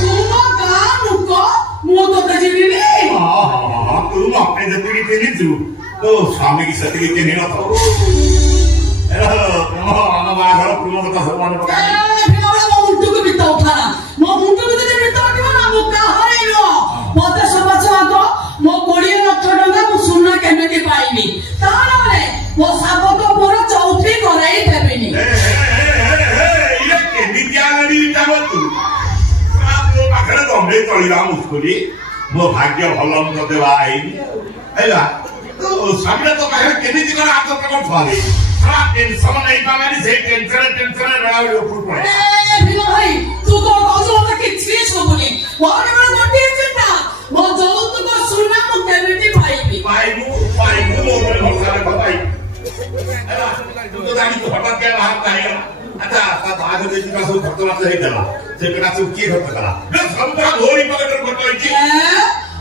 तू चिन्हिछु तो स्वामी की सती के चिन्हिन तो अन बाघर पुनो त सर्वन पकाई मो मुंडू को बिता उठाना मो मुंडू को जे बिता उठिबो ना मो का हरेलो मते समाचार तो मो 20 लाख टका मो सुना केमेति पाइनी तानले मो साबत मोर चौथी कराई देबेनी ये केमितिया गरी जाबतु आप पाखरे गंभे चलिला मुस्कुली मो भाग्य भल म देवा आइनी हैला तो सामने तो पाखरे केमिति कर आत प्रकट भाले थोड़ा टेंशन नहीं पानी से टेंशन रहा ऊपर पड़े ए भीम भाई तू तो कहलो त किछि सुबुनी मोर गोटे चिंता मो जौतु को सुना मो केमिति पाइबी पाइबू मोर भरसा बताई हैला तू तो जानी तो हटात के बाहर काहे अच्छा ता भाग दे का सब खतरा से देला से कना से की खर्च करा बे संपरा घोरी पकड़ कर छी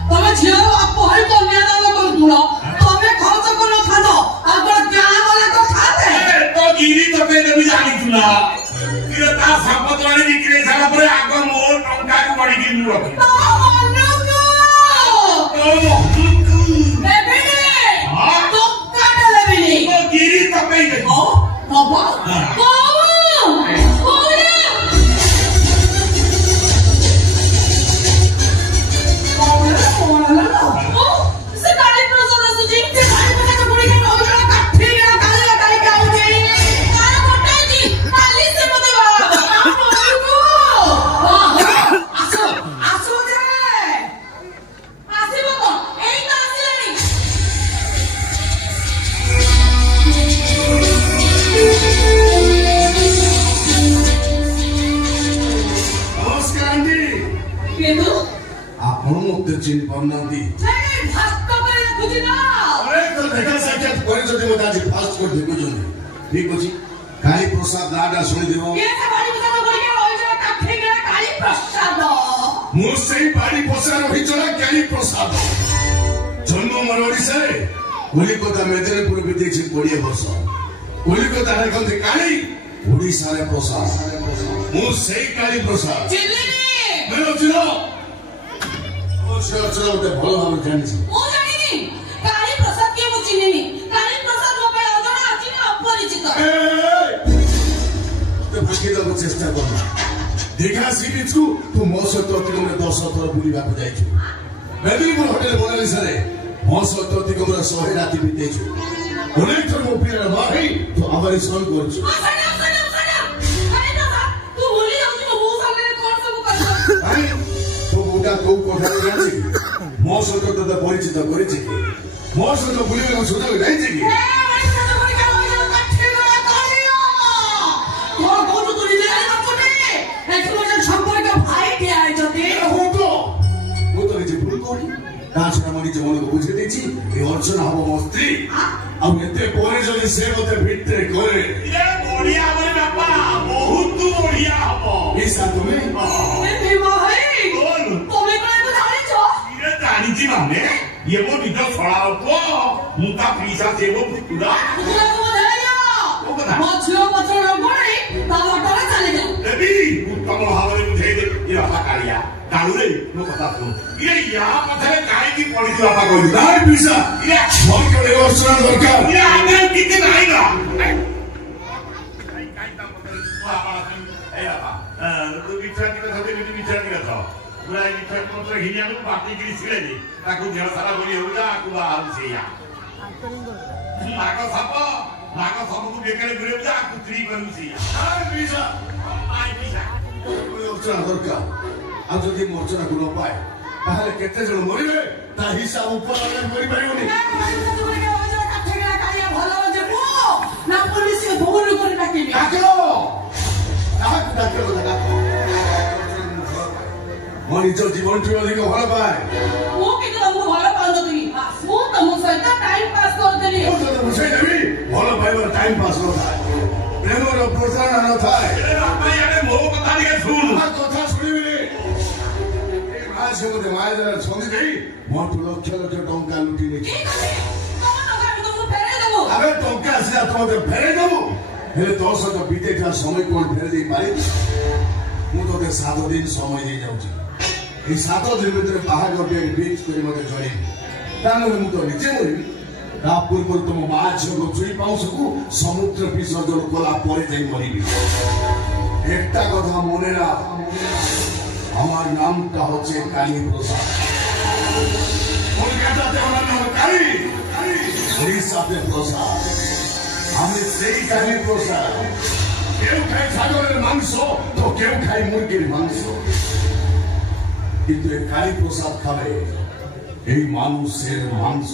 तमे झियो आप हई कन्या दान कर दुनो तमे खर्च को न खादो आगर गां वाला को खाते तो गिरी तो पे देबी जानी सुना किरे ता संपत वाली बिक्री सारा पर आगर मोर टंका को बड़ी गिन रखी गिरी तो पे दे ओ बाबा चिन पन्नादी नहीं भास्त करे खुदी ना अरे तो देखा साक्षात करे जदि मत आज फास्ट कर देखो जने ठीक अछि काली प्रसाद नाडा सुनि देबो ये से बाड़ी बता बोल के होई जे काठे गला काली प्रसाद मो सेई बाड़ी प्रसाद होई चला काली प्रसाद जन्म मोर ओडिसा रे कलिकता मेदिनीपुर बिते छि 20 वर्ष कलिकता रे गंधे काली ओडिसा रे प्रसाद मो सेई काली प्रसाद चिल्लीनी मेलो चिलो चलो ते भलो भाव जानि छी ओ जानिनी काली प्रसाद के मु चिन्हिनी काली प्रसाद मो पे अजଣା अछि ना अपरिचित ते भागी दो चेष्टा कर देखा सीबिचु तू मो सहित अतिक्रम 10 थर बुलिबा को जाइछु मेदिनीपुर होटल मोनालिसा रे मो सहित अतिक्रम 100 राति बितेछु अनेक थर मो पीर भाई तो हमारी सन करछु तू भूली जाउ मो सामने कोन सब कर को कोठारे जाछि मो सहित तो परिचित करिछि मो सहित बुलिबा सुযোগ जाइछि कि बुझे देछि अर्चना हम मो स्त्री अब एते पोरे जदि से मते भिटे करे ये बढ़िया बोले बापा बहुत बढ़िया हबो ऐसा तुम्हें ए भाई बोल तुम्हें काय को जानि छ ये जानी छी माने ये मो बिजो छड़ाओ को मुका पीसा सेबो पुरा को धैर्य मो छियो पछर गई ता ऑटो चले जा देवी उत्तम भावरे बुझे दे ये बापा कालिया डालू रे नो कथा सुन ये यहाँ पथरे काहे की पड़ी थी बापा कोई दाई पीसा ये मोर के अर्चना दरकार ये आगे कितने नहीं ना काई ता पथरे बापा ए बापा तो विचार की कथा दे विचार की कथा पूरा विचार पत्र हिनिया को बाटी की छिले दे ताको देह सारा बोली हो जा को बाहर से या नाग सब को बेकरे घुरे जा कुत्री करू से दाई पीसा आई पीसा अर्चना दरकार आज जदि अर्चना को न पाए ताहले केते जण मरिबे ता हिसाब ऊपर वाले मरि पारिबोनी ना पुलिस के भूल कर डाकिबी डाकलो ताहाक डाकलो डाकलो मो निज जीवन ठु अधिक भल पाए मो के तुमको भल पाउन तुई मो तुम सहित टाइम पास कर देली मो तो बुझाई देबी भल पाइबर टाइम पास न थाए प्रेमर प्रसारण न थाए ए बापा यारे मो कथा दिके सुन आ कथा सुनिबी ए आज मते मायदर संगी देई मो तो लक्ष लक्ष टंका लुटी ने अबे टंका से तोते फेरे देबो हेले तो सहित बीते था समय कोन फेरे दे पारे मु तो 7 दिन समय दे जाउची ए 7 दिन भितर बाहर गोटे बीच करी मते जणी तानो मु तो निजे मरि তা পূর্ব তুম মা ঝিও ছুঁই পাউছকু সমুদ্র বিসর্জন কলা পরে যাই মরিবি একটা কথা মনে রাখ আমার নামটা হচ্ছে কালী প্রসাদ কলকাতাতে আমার নাম কালী উড়িষ্যাতে প্রসাদ আমি সেই কালী প্রসাদ কেউ খায় ছাগলের মাংস তো কেউ খায় মুরগির মাংস কিন্তু এই কালী প্রসাদ খাবে এই মানুষের মাংস